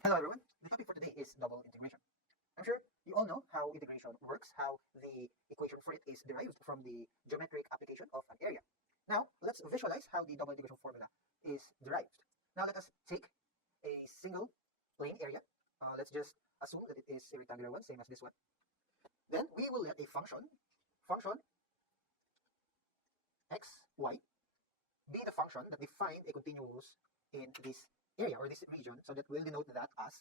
Hello everyone, the topic for today is double integration. I'm sure you all know how integration works, how the equation for it is derived from the geometric application of an area. Now, let's visualize how the double integration formula is derived. Now let us take a single plane area. Let's just assume that it is a rectangular one, same as this one. Then we will let a function x, y, be the function that defines a continuous in this area or this region, so that we'll denote that as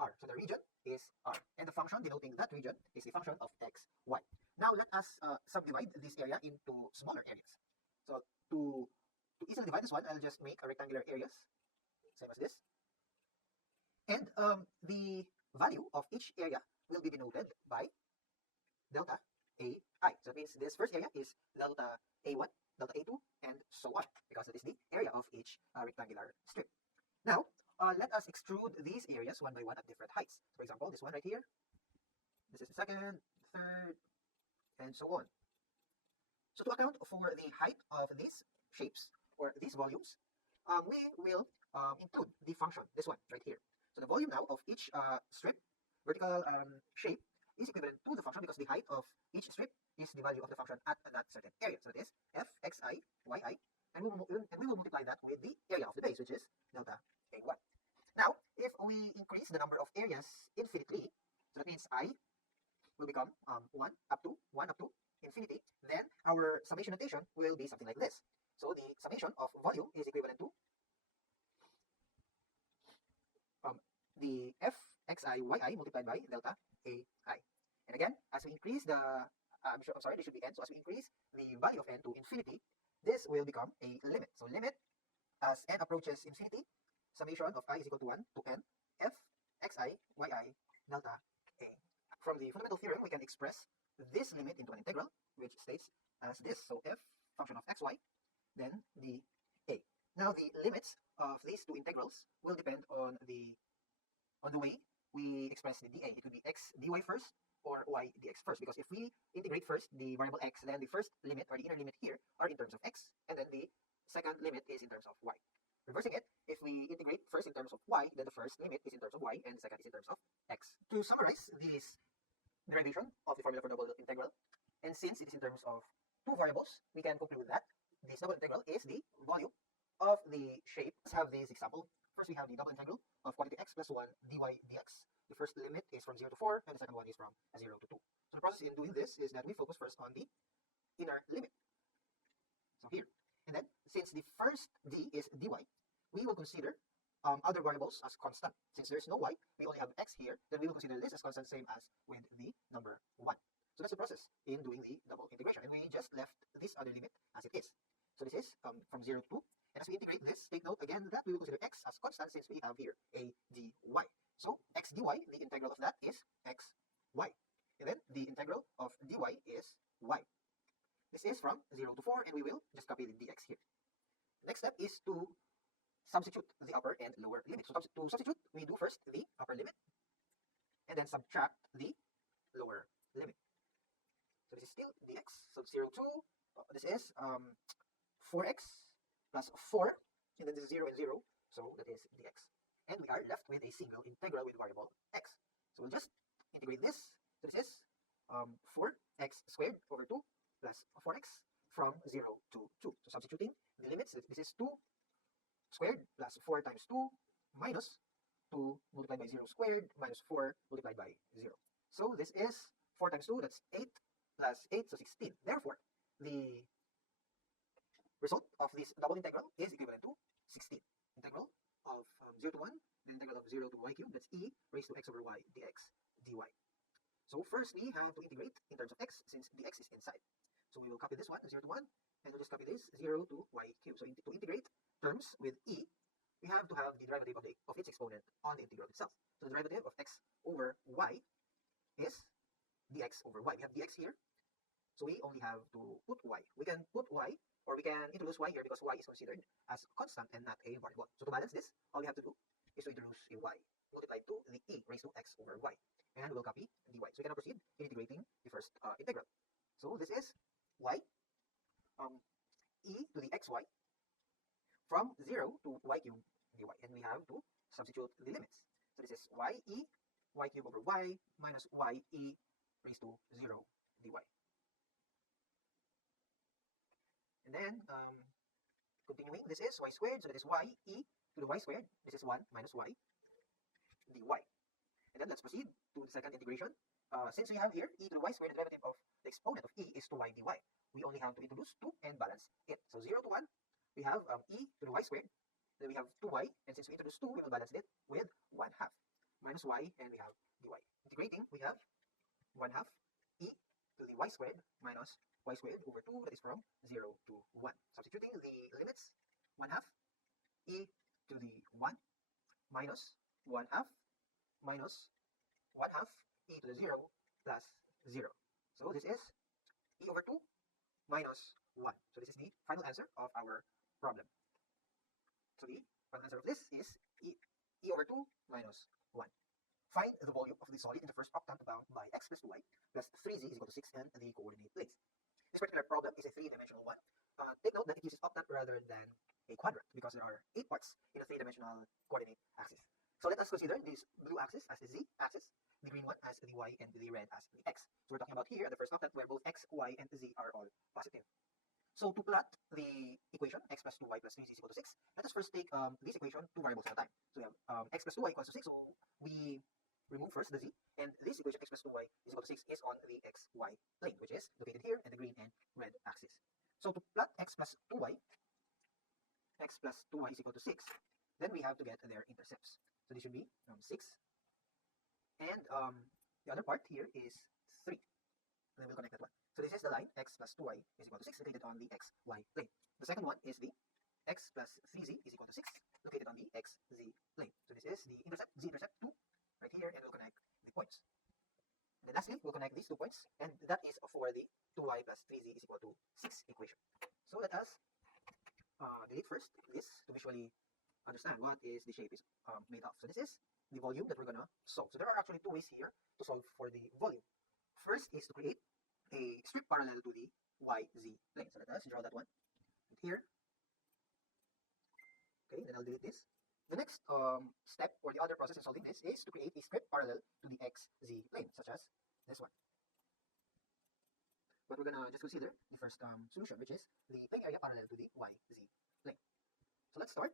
R. So the region is R, and the function denoting that region is the function of x, y. Now let us subdivide this area into smaller areas. So to easily divide this one, I'll just make a rectangular areas, same as this. And the value of each area will be denoted by delta AI. So that means this first area is delta A1, delta A2, and so on, because that is the area of each rectangular strip. Now, let us extrude these areas one by one at different heights. For example, this one right here, this is the second, third, and so on. So to account for the height of these shapes or these volumes, we will include the function, this one right here. So the volume now of each strip, vertical shape, is equivalent to the function because the height of each strip is the value of the function at that certain area. So it is fxi, yi, and we will multiply that with the area of the base, which is delta A1. Now, if we increase the number of areas infinitely, so that means I will become 1 up to infinity, then our summation notation will be something like this. So the summation of volume is equivalent to the fxi yi multiplied by delta ai. And again, as we increase the, I'm sorry, this should be n. So as we increase the value of n to infinity, this will become a limit. So limit as n approaches infinity, summation of I is equal to 1 to n f xi yi delta a. From the fundamental theorem, we can express this limit into an integral, which states as this. So f function of xy, then the a. Now the limits of these two integrals will depend on the way we express the dA. It could be x dy first or y dx first, because if we integrate first the variable x, then the first limit or the inner limit here are in terms of x, and then the second limit is in terms of y. Reversing it, if we integrate first in terms of y, then the first limit is in terms of y and the second is in terms of x. To summarize this derivation of the formula for double integral, and since it is in terms of two variables, we can conclude that this double integral is the volume of the shape. Let's have this example. First, we have the double integral of quantity x plus 1 dy dx. The first limit is from 0 to 4, and the second one is from 0 to 2. So the process in doing this is that we focus first on the inner limit. So here. And then, since the first d is dy, we will consider other variables as constant. Since there's no y, we only have x here, then we will consider this as constant, same as with the number 1. So that's the process in doing the double integration. And we just left this other limit as it is. So this is from 0 to 2. And as we integrate this, take note again that we will consider x as constant, since we have here a dy. So x dy, the integral of that is x y. And then the integral of dy is y. This is from 0 to 4, and we will just copy the dx here. The next step is to substitute the upper and lower limit. So to substitute, we do first the upper limit, and then subtract the lower limit. So this is still dx. So 0 to, this is 4x plus 4, and then this is 0 and 0, so that is dx. And we are left with a single integral with variable x. So we'll just integrate this. So this is 4x squared over 2 plus 4x from 0 to 2. So substituting the limits, this is 2 squared plus 4 times 2 minus 2 multiplied by 0 squared minus 4 multiplied by 0. So this is 4 times 2, that's 8 plus 8, so 16. Therefore, the result of this double integral is equivalent to 16. Integral of 0 to 1, the integral of 0 to y cubed, that's e raised to x over y dx dy. So first we have to integrate in terms of x, since dx is inside. So we will copy this one, 0 to 1, and we'll just copy this 0 to y cubed. So to integrate terms with e, we have to have the derivative of its exponent on the integral itself. So the derivative of x over y is dx over y. We have dx here, so we only have to put y. We can put y, or we can introduce y here because y is considered as constant and not a variable. So to balance this, all we have to do is to introduce a y multiplied to the e raised to x over y, and we'll copy dy. So we can now proceed in integrating the first integral. So this is y e to the xy from 0 to y cubed dy, and we have to substitute the limits. So this is y cubed over y minus ye raised to 0 dy. And then continuing, this is y squared, so that is ye to the y squared. This is 1 minus y dy. And then let's proceed to the second integration. Since we have here e to the y squared, the derivative of the exponent of e is 2y dy. We only have to introduce 2 and balance it. So 0 to 1, we have e to the y squared. Then we have 2y, and since we introduce 2, we will balance it with 1 half minus y, and we have dy. Integrating, we have 1 half e to the y squared minus y squared over 2, that is from 0 to 1. Substituting the limits, 1 half e to the 1 minus 1 half minus 1 half e to the 0 plus 0. So this is e over 2 minus 1. So this is the final answer of our problem. So the final answer of this is e over 2 minus 1. Find the volume of the solid in the first octant bound by x plus 2y plus 3z is equal to 6 and the coordinate planes. This particular problem is a three-dimensional one. Take note that it uses octant rather than a quadrant because there are 8 parts in a three-dimensional coordinate axis. So let us consider this blue axis as the z-axis, the green one as the y, and the red as the x. So we're talking about here the first octant where both x, y, and z are all positive. So to plot the equation x plus 2y plus 3z is equal to 6, let us first take this equation 2 variables at a time. So we have x plus 2y equals to 6, so we remove first the z, and this equation x plus 2y is equal to 6 is on the xy plane, which is located here in the green and red axis. So to plot x plus 2y is equal to 6, then we have to get their intercepts. So this should be 6, and the other part here is 3. And then we'll connect that one. So this is the line x plus 2y is equal to 6 located on the xy plane. The second one is the x plus 3z is equal to 6 located on the xz plane. So this is the intercept, z-intercept 2 right here, and we'll connect the points. And then lastly, we'll connect these 2 points, and that is for the 2y plus 3z is equal to 6 equation. So let us delete first this to visually understand what is the shape is made of. So this is the volume that we're gonna solve. So there are actually 2 ways here to solve for the volume. First is to create a strip parallel to the YZ plane. So let us draw that one right here. Okay, then I'll delete this. The next step or the other process in solving this is to create a strip parallel to the XZ plane, such as this one. But we're gonna just consider the first solution, which is the plane area parallel to the YZ plane. So let's start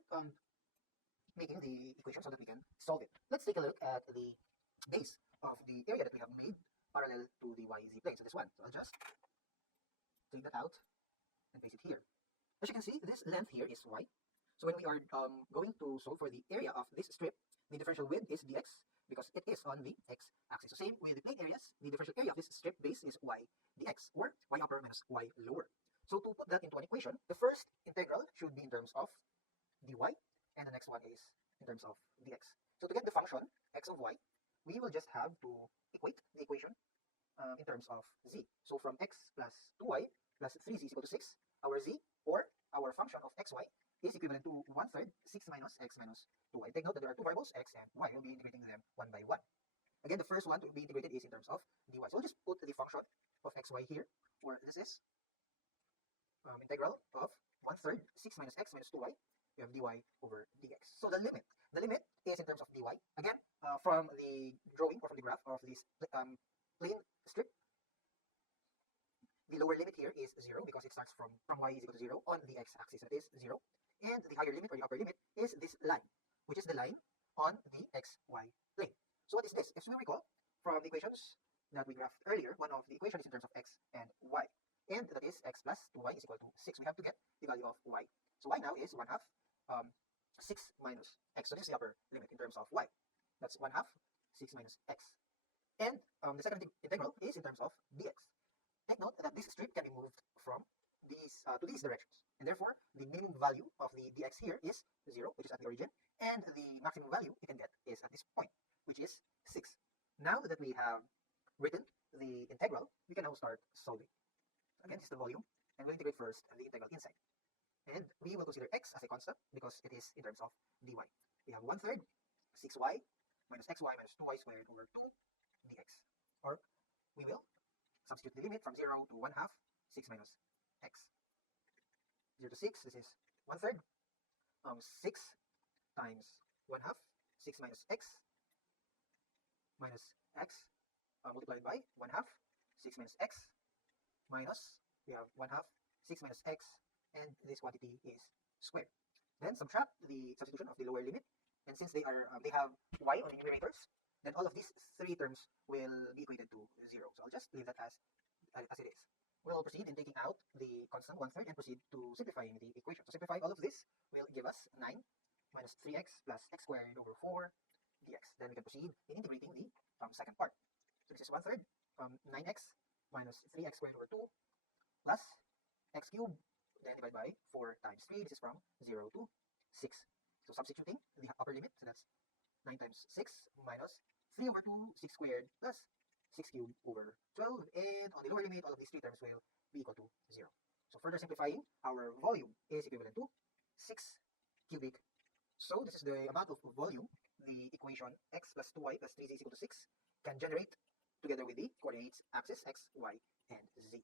making the equation so that we can solve it. Let's take a look at the base of the area that we have made parallel to the YZ plane. So this one. So I'll just take that out and paste it here. As you can see, this length here is y. So when we are going to solve for the area of this strip, the differential width is dx because it is on the x-axis. So same with the plane areas, the differential area of this strip base is y dx, or y upper minus y lower. So to put that into an equation, the first integral should be in terms of dy, and the next one is in terms of dx. So to get the function x of y, we will just have to equate the equation in terms of z. So from x plus 2y plus 3z is equal to 6, our z, or our function of xy, is equivalent to 1/3 6 minus x minus 2y. Take note that there are 2 variables, x and y. We'll be integrating them one by one. Again, the first one to be integrated is in terms of dy. So we'll just put the function of xy here, or this is integral of 1/3 6 minus x minus 2y. We have dy over dx. So the limit is in terms of dy. Again, from the drawing or from the graph of this plane strip, the lower limit here is 0 because it starts from y is equal to 0 on the x-axis. That is 0. And the higher limit or the upper limit is this line, which is the line on the xy plane. So what is this? If we recall from the equations that we graphed earlier, one of the equations is in terms of x and y. And that is x plus 2y is equal to 6. We have to get the value of y. So y now is 1/2 6 minus x. So this is the upper limit in terms of y. That's 1/2 6 minus x. And the second integral is in terms of dx. Take note that this strip can be moved from these to these directions, and therefore the minimum value of the dx here is 0, which is at the origin, and the maximum value you can get is at this point, which is 6. Now that we have written the integral, we can now start solving. Again, this is the volume, and we'll integrate first the integral inside. And we will consider x as a constant because it is in terms of dy. We have 1/3 6y minus xy minus 2y squared over 2 dx. Or we will substitute the limit from 0 to 1/2 6 minus x. 0 to 6, this is 1/3 6 times 1/2 6 minus x minus x multiplied by 1 half 6 minus x minus, we have 1 half 6 minus x, and this quantity is squared. Then subtract the substitution of the lower limit, and since they have y on the numerators, then all of these three terms will be equated to 0. So I'll just leave that as it is. We'll proceed in taking out the constant 1/3 and proceed to simplifying the equation. So simplifying all of this will give us 9 minus 3x plus x squared over 4 dx. Then we can proceed in integrating the second part. So this is 1/3 9x minus 3x squared over 2 plus x cubed, then divide by 4 times 3. This is from 0 to 6. So substituting the upper limit, so that's 9 times 6 minus 3 over 2, 6 squared plus 6 cubed over 12. And on the lower limit, all of these three terms will be equal to 0. So further simplifying, our volume is equivalent to 6 cubic. So this is the amount of volume the equation x plus 2y plus 3z is equal to 6 can generate together with the coordinates axis x, y, and z.